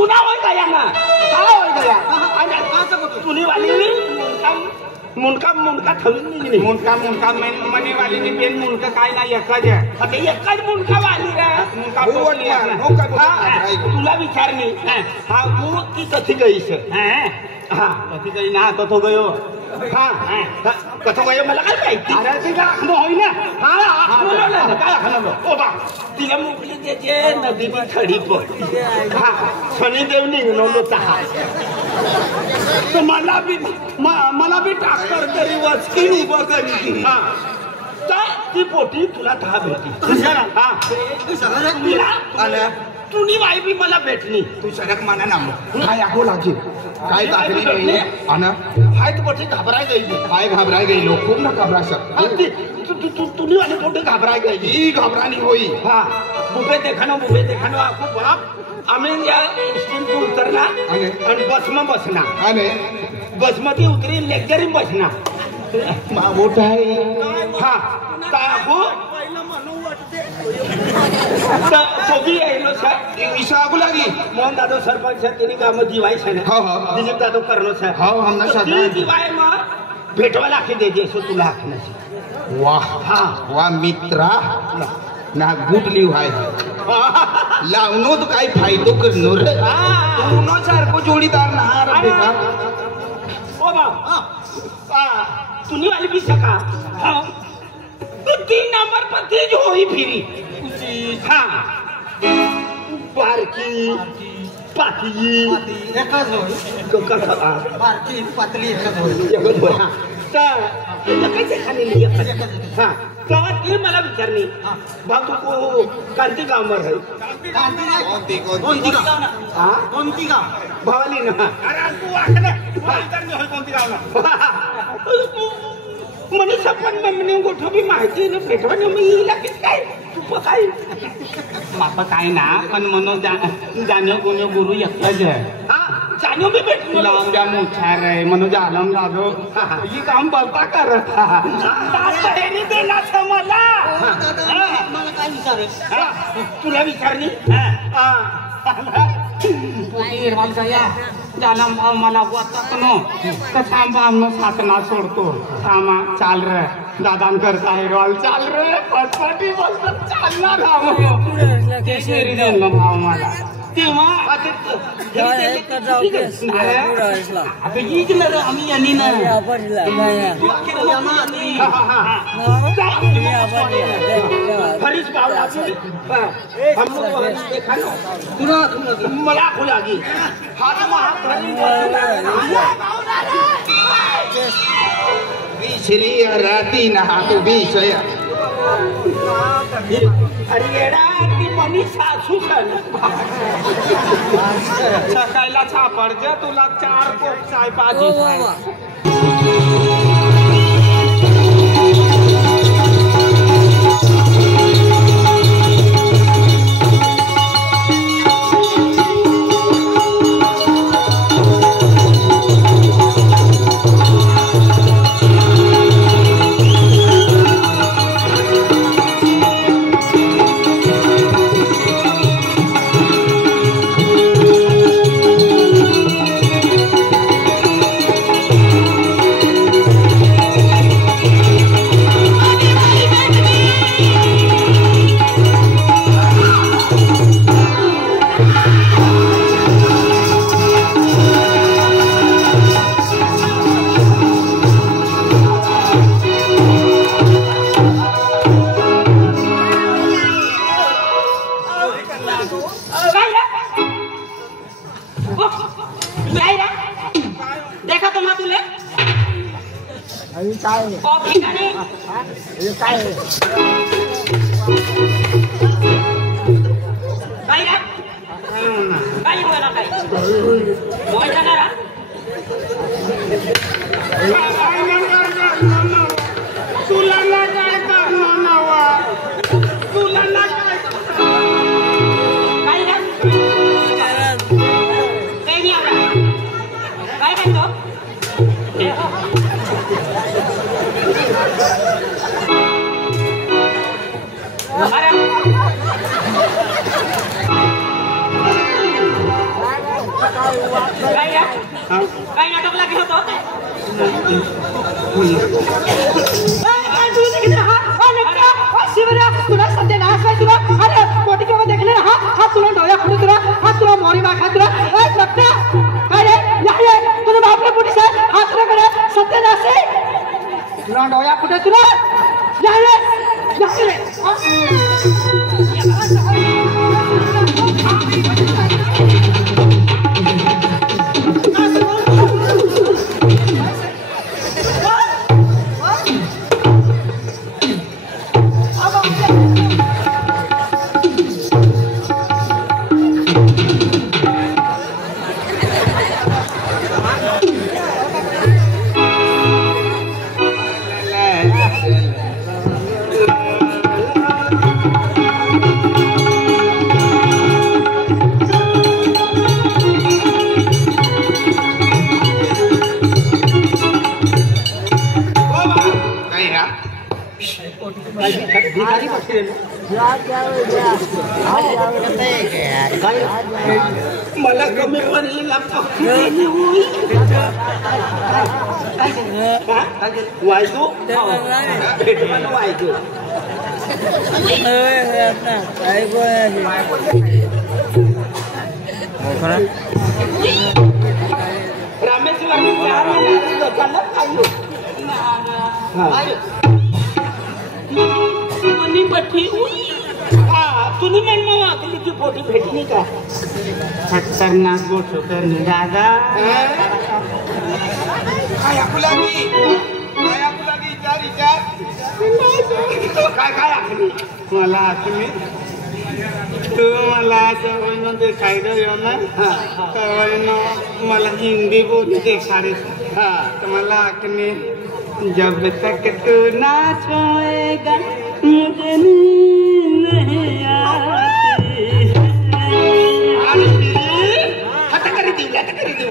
तुला होय गया ना काय होय गया तुनी वाली मुंडका मुंडका थवीन निघली मुंडका मुंडका मने वाली ने पेन मुंडका काय ना एकच आहे आता एकच मुंडका वाली रे मुंडका तुला विचारणी हा तू की कथी गईस हा कथी गई ना तो गयो हा कथं गयो मला काय माहिती अरे ती आखणं होई ना हा काय आखणं ओ बा तिला मोकली त्याचे नदी बी थडी पण हा शनिदेव निघलो हा तर मला बी टाकर तरी वचकी उभं करी हा तर ती पोटी तुला दहा भेटी हा तुनी बाई बी मला भेटली तू सडक माना नाम काय आहो लागेल काय दाखली नाही अन हाय तू पोटी घाबराय गई काय घाबराय गई लोक खूप ना घाबरा सकते तुनी वाली पोटी घाबराय गई ही घाबरानी होई हा बुफे देखानो आपको बाप आम्ही या स्टेशन पे उतरना आणि बस में बसना आणि बस मध्ये उतरी लेक्चर में बसना मा मोठा आहे हा काय आहो तो भी येलो सर विशागु लागी मोहन दादो सरपंच सर तेरी काम दिवाई है ना हो दिलीप दादो करनो सर हो हमना साधा दिवाई में भेटवा लाखे दे दे सो तुला हाकना वाह हा वाह मित्रा ना गुटली हाय लावनो तो काय फायदो करनो रे तू सारखो जोडीदार ना रे बेटा ओ बा तुनी वाली भी सका हाँ तो 3 नंबर पर तेज होई फिरी हाँ बारकी पातली एकच होय बारकी पातली एकच होय कैसे खाने लिए हाँ तो ती मला विचारली भाऊ तू कांती गाववर आहे कोणती गाव भावाली ना अरे तू वाटलं होय कोणती गावला मनुष्य पण मम्मीने गोठो भी माहिती ना भेटवाने मी लागेल काय तू काय मापा काय ना पण म्हणून जाणो गुन्हे गुरु एकच आहे हा जाणो भी भेटलो लांब्या मोठ्यार आहे म्हणून जालम लागो ही काम बघता करत तातडीने देणार मला मला काय विचारेल तुला विचारली त्याला मला वाटत नो तर थांबा आम्ही सातना सोडतो थांबा चाल रे दादान करता है रोल चाल रे पटपटी बसत चालणार भाव मला तेव्हा आता इकलं आम्ही यांनी ना हरीश बावला हम लोग देखा ना मला खुलागी हाथ में हाथ श्री राती ना तू विषय अरे ती मनी सासू सकाळला छापडच्या तुला 4 कोप चाय पाहिजे काय नाटक लागेल होतं तुला सध्या नाश आहे तुला अरे मोठी केव्हा देखले हा तुला डोळ्या फुटू तुला हा तुला मोरी बा खा तुला अरे अरे तुला बापरे पुढे साहेब हा तुला सत्य नाश आहे तुला डोळ्या फुटे तुला मला कमी पडले लागतो वायदू वायदू रामेश्वर तुम्ही म्हणणं तुझी पोटी भेटली का खतरनाक गोष्ट करणे दादा काय काय आखली मला तुम्ही तू मला मध्ये खायला येऊ ना मला हिंदी बोलते देखाडे तर मला आखने जब तक तू ना छोएगा मुझे नींद नहीं आती आता करी देऊ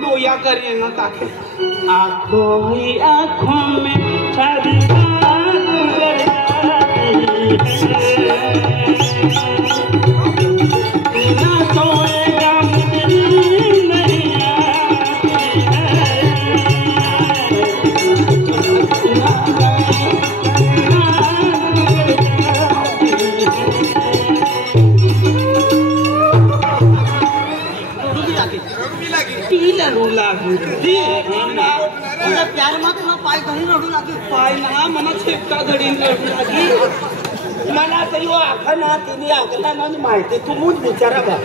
डोया करिए ना ताकि आंखों ही आंखों में छलका ना सोएगा मुझे नहीं प्यार मत तुला पाय घडी रडू लागेल पाय ना मला छेपका घडी रडू लागली मला तरी आखा ना तिने आखला ना माहिती तू मूच विचारा बा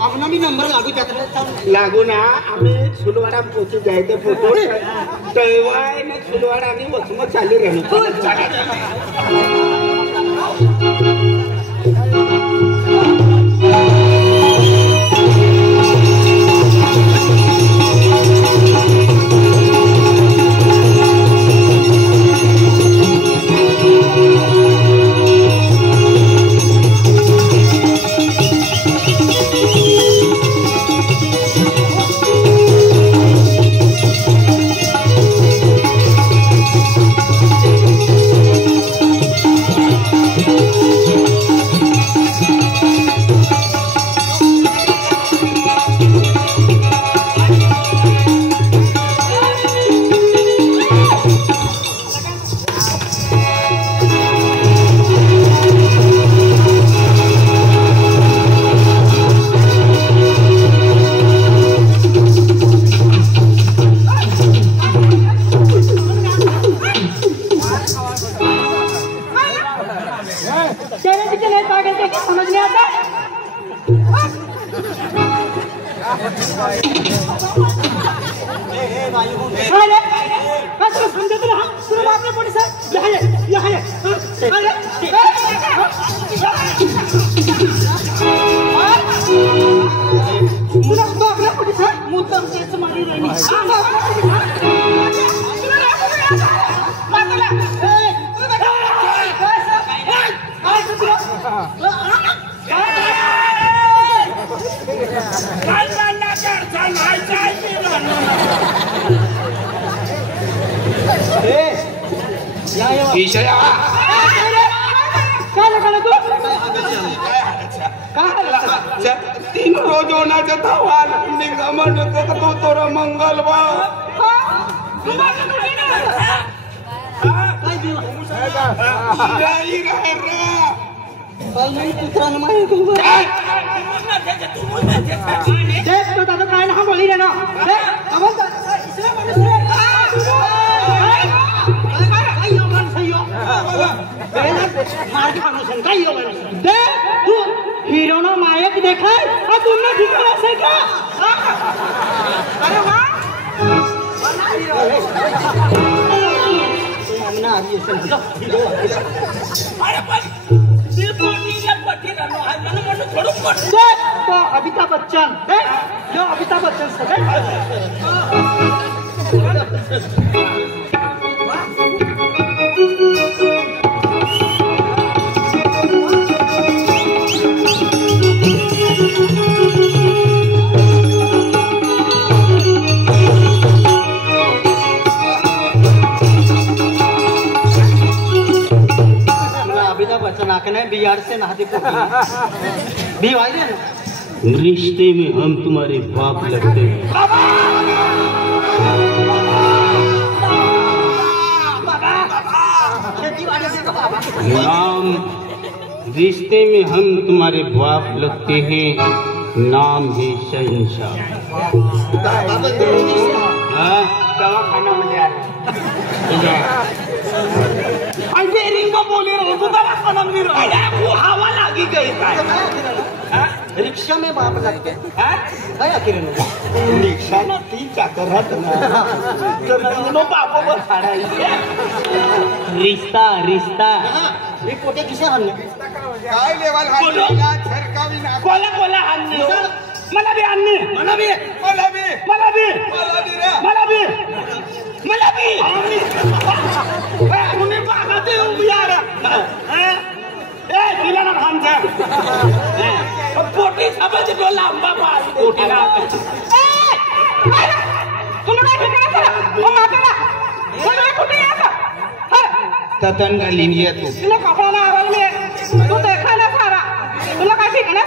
आपण मी नंबर लागू त्यात लागू ना आम्ही सुलवाडा पोचू जायचं फोटो तळवाय ना सुलवाडा आणि वसमत चालू राहणार ईशया काय झालं तू काय तीन रोज होण्याचं धावाल निघा म्हणत तो तोरा मंगलवा काय दिलं तो दादा काय ना बोली रे ना हीरो ना नायक देखा है तुमने दिखा से क्या अरे वाह अमिताभ बच्चन जो अमिताभ बच्चन बिहार से नहाते भी भाई ना रिश्ते में हम तुम्हारे बाप लगते हैं नाम रिश्ते में हम तुम्हारे बाप लगते हैं नाम है शहंशाह दवाखाना में जा बोले हवा लागी गई रिक्शा में बाप लगते रिक्शा ना ती चाकर तर दोनों बापों को खड़ा रिश्ता रिश्ता एक पोटे किसे हमने काय लेवल कोला कोला हाणली मला भी हाणली मला भी मला भी मला भी मला भी मला भी उन्हें भागाते हो यार ए तिला ना भांजा पोटी समझ लो लांबा मार पोटी ना तुला काय ठिकाण करा ओ मातेला तुला कुठे यायचं ततन का लिनिया तू तुला कपडा ना आवाज में तू देखा ना सारा तुला काय ठिकाण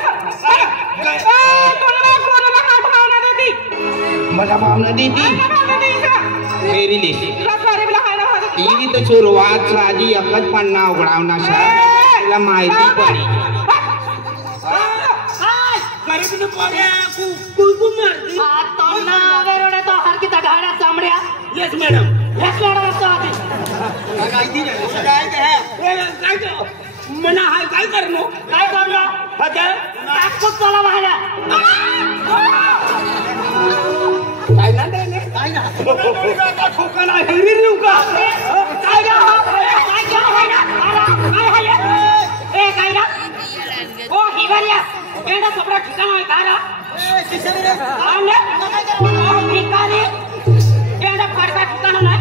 तुला कोणाला हात मावना देती मला मावना देती फेरी लेशी तुला सारे बिला खायला हवं टीव्ही तर सुरुवात आधी एकच पन्ना उघडावना शा तुला माहिती पडी गरीब पोऱ्या कुकू मारती तो ना वेरोडे तो हर की तगाड़ा चामड्या यस मैडम असतो आधी काय मना हाय काय करनो काय करलो हजा टाकूच चला वाहल्या काय ना देने काय ना का ठोकना हेरी रिव का काय ना ए काय ना ओ हिवरिया एडा कपडा ठिकाण आहे का आने ओ भिकारी एडा फडका ठिकाण नाही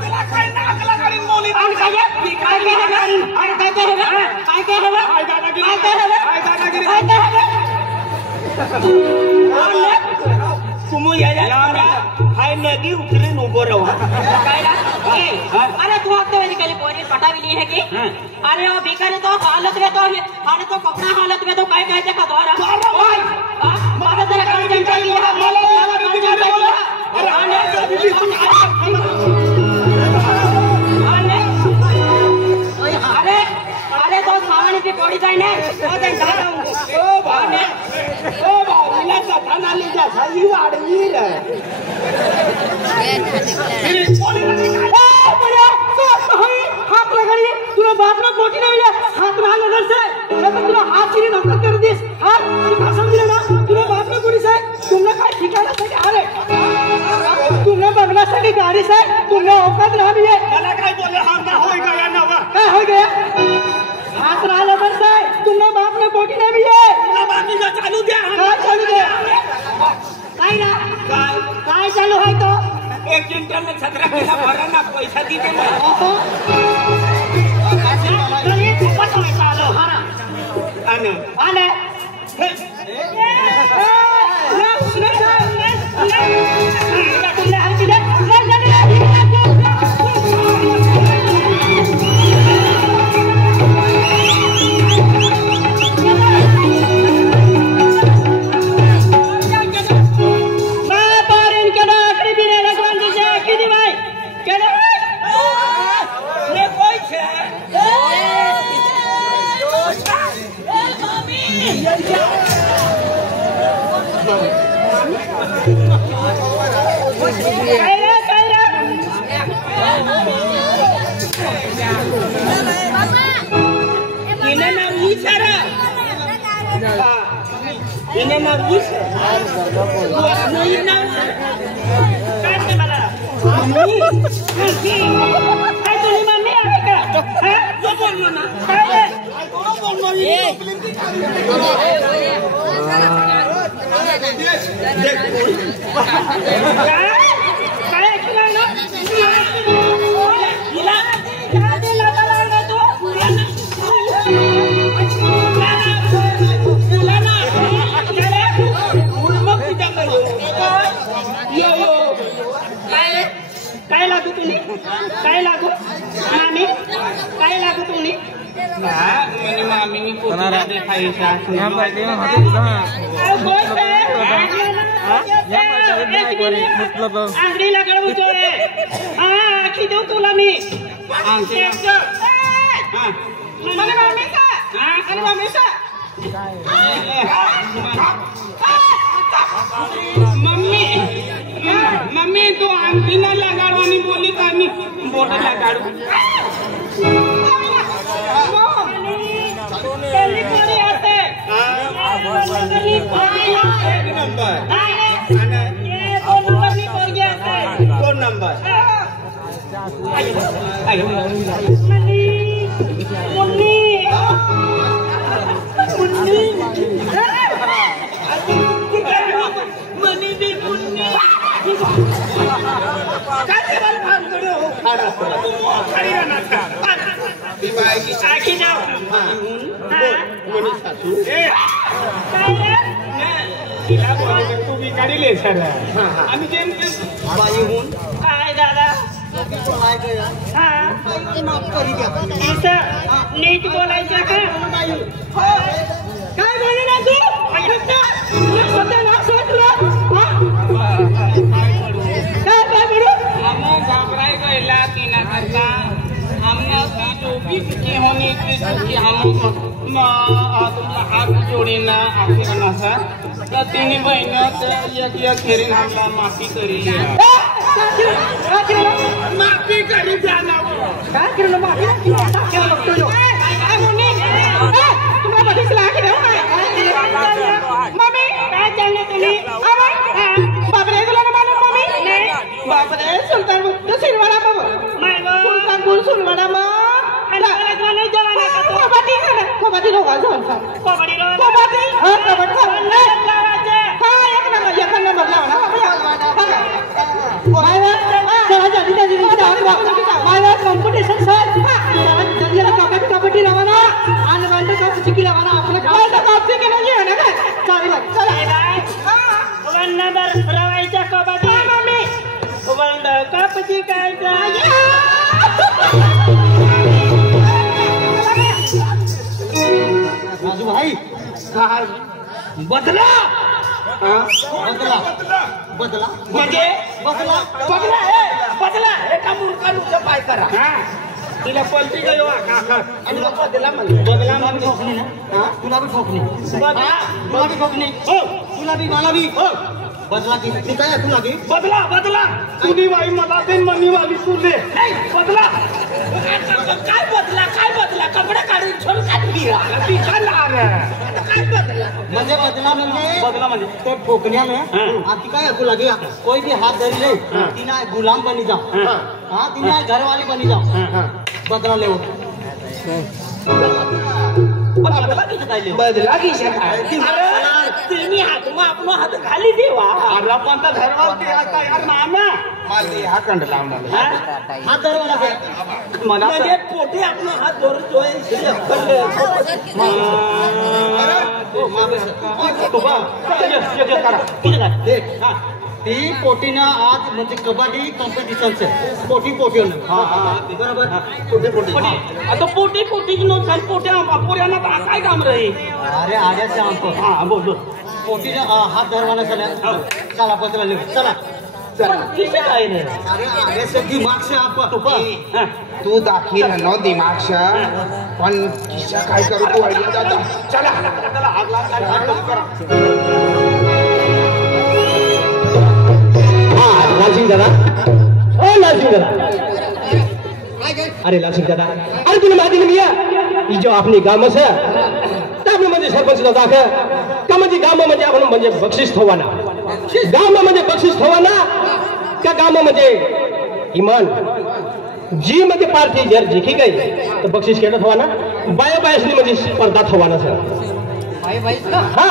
त्याला काय नाकला गाडी मोली आणि काय भिकारी आणि काय ते हवे काय ते हवे हाय दादागिरी काय ते हवे हाय दादागिरी काय ते हवे तुम या हाय नदी उतरे उभो रहो अरे तू आपने मेरी कली पोरी पटाविली है कि अरे वो भिखारी तो हालत में तो अरे तो कपड़ा हालत में तो काय कहते का द्वारा ओए मारा तेरा काम जनता ही है अरे अरे तो सावणी की पोड़ी जाए ने ओ देन दादा ओ भाने ओ भाईला कथा ली जा सही वाडवी रे हाथ लगाइए तुला बाप ना कोटी नहीं मिला हाथ रहा नजर से मैं तो तुला हाथ सीने नौकर कर दिस हाथ समझ लेना तुला बाप ना कोटी से तुमने काय ठिकाना से अरे तुमने बंगला से की गाड़ी से तुमने औकात रहा भी है मला काय बोले हम ना होय गया ना वा क्या हो गया हाथ रहा नजर से तुमने बाप ने कोटी नहीं भी है ना बाकी जो चालू दे काय चालू दे काय ना काय चालू है तो एक क्विंटल में 17 किलो भरा ना पैसा दी दे आने Ini nangis. Ini nangis. Kasih mana? Mami. Kasih. Itu ni mami apa kah? Hah? Jepun mana? Kaya. Orang pun mami. Kaya kena nak? Gila. Jadi lama lama tu. काय लागू तुम्ही काय लागू मामी काय लागू तुम्ही मैंने मामी ने पुतला दिखाई साथ यहाँ पर आंगडी लागड उचले हाँ आखी देऊ तुला मी मला मामी का आणि मामी का मम्मी मम्मी तू आमटी ना लगाडवानी बोली का मी बोट लगाडू कल्ली कोणी असते कल्ली कोणी एक नंबर दोन नंबर मुन्नी मनी भी मुन्नी काय बल भान करो खाडा खाडी ना ती बाई आखी जाओ हां मनी सासू ए काय तिला बोलले तू भी गाडी ले सर आम्ही जेन बाई होऊन काय दादा काय गया हां माफ करी द्या असं नीट बोलायचं का काय बोलले ना तू सत्य ना सोडला घबराई गईला की ना करता हमने जो भी की होनी थी कि हम तुमचा हात जोडीना आखिर नसा तर तिन्ही बहिणं एक एक खेरीन हमला माफी करी माफी करी जाना काय केलं माफी केलं बघतो यो तुम्हाला बघितलं की नाही मम्मी काय चाललं तुम्ही बापरे तुला ना मालूम मम्मी नाही बापरे सुलतानपूर तो सिरवाडा बाबा सुलतानपूर सुरवाडा मग कबड्डी रोगा जाऊन कबड्डी हा कबड्डी एक नंबर लावा कॉम्पिटिशन सर कबड्डी रवाना आणि वर्ल्ड कप जिंकली रवाना आपलं वर्ल्ड कप जिंकलं ना काय चालेल चला वर्ल्ड नंबर रवायचा कबड्डी मम्मी वर्ल्ड कप जिंकायचा राजू भाई बदला बदला बदला म्हणजे बदला बदला बदला एका मुलकानुचं पाय करा तिला पलटी गयो काका आणि बदला म्हणजे बदला म्हणजे ठोकणी ना तुला भी ठोकणी बदला तुला भी ठोकणी हो तुला भी मला भी हो बदला की ती काय तुला की बदला बदला तुझी बाई मला दे मनी वाली तुले नाही बदला काय बदला कपडे काढून छोड काढली ती काय रे काय बदला म्हणजे बदला म्हणजे ते ठोकण्याने आती काय तुला की कोई भी हाथ धरी ले तिना गुलाम बनी जाओ हां तिना घरवाली बनी जाओ बदला ले बदला की तिनी हात मग आपण हात खाली देवा अरे पण तर घरवाल ते आता यार नाना मला हा कंड लावणार हात धरवाला मला म्हणजे पोटे आपण हात धरतोय ती पोटीनं आज म्हणजे कबड्डी कॉम्पिटिशनचे पोटी बरोबर पोटी आता पोटी नुकसान पोट्यांना काय काम रे अरे आड्या सांगतो हा बोल पोटीनं हात धरवायला चला पत्र लिहू चला काय रे अरे आड्या से दिमाग से आप तू दाखील नो दिमाग से पण किसा काय करू तू आयडिया दादा चला चला लालसिंग दादा ओ लालसिंग दादा अरे लालसिंग दादा अरे तुला माहिती नाही या जो आपली गाव छ आपलं म्हणजे सरपंच दादा का म्हणजे गाव म्हणजे आपण म्हणजे बक्षीस ठेवाना गाव म्हणजे बक्षीस ठेवाना का गाव म्हणजे इमान जी म्हणजे पार्टी जर जिंकी गई तर बक्षीस केलं ठेवाना बाया बायसनी म्हणजे स्पर्धा ठेवाना सर भाई भाई हा